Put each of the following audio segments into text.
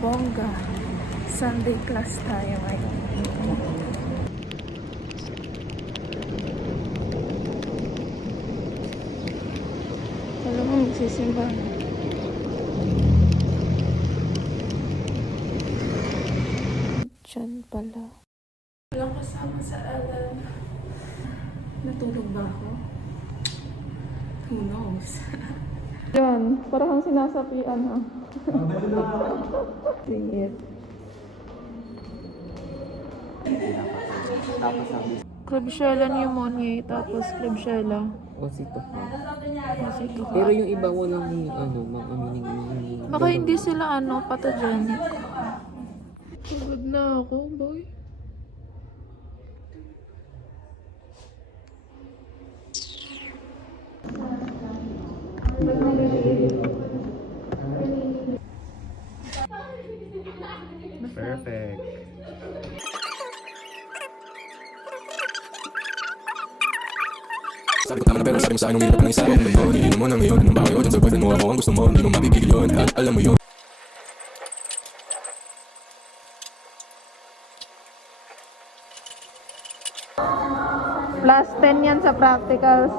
bongga. Sunday class tayo ngayon. Alam mo, magsisimba na. Diyan pala. Walang kasama sa alam. Natulog ba ako? Who knows? Yan, parang sinasapian ha. Singit. Klebsiella pneumonia, tapos Klebsiella. Osito. Osito. Pero yung iba walang mga amining. Baka hindi sila pathogenic. Tulog na ako, boy. Perfect. Sabi ko tama na pero sabi mo sa akin umiinom ka ng isa. Ano ba yun? Iinom mo na ngayon. Anong bawi ko dyan sa boyfriend mo? Ako ang gusto mo. Hindi mo mapipigil yun. At alam mo yun. Plus 10 yan sa practicals.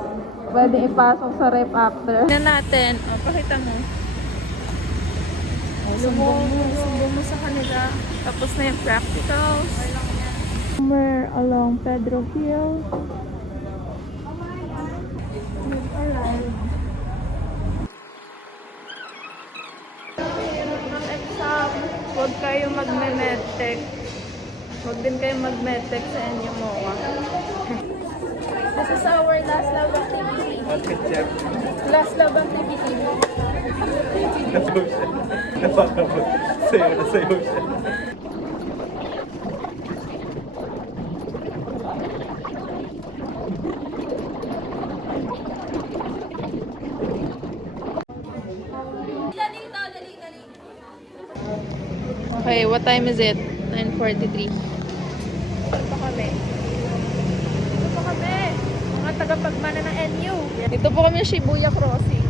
Pwede ipasok sa rep after. Tignan natin. Pakita mo. Sumbong mo sa kanila. Tapos na yung practicals. Somewhere along Pedro Hill. Ng exam, huwag kayo mag-medtech. Huwag din kayo mag-medtech sa inyo mo. This is our last lab activity. Last lab activity. Nasayaw siya. Napakabot. Nasayaw siya. Okay, what time is it? 9:43. Dito pa kami. Dito pa kami. Mga tagapagmana ng NU. Dito po kami sa Shibuya Crossing.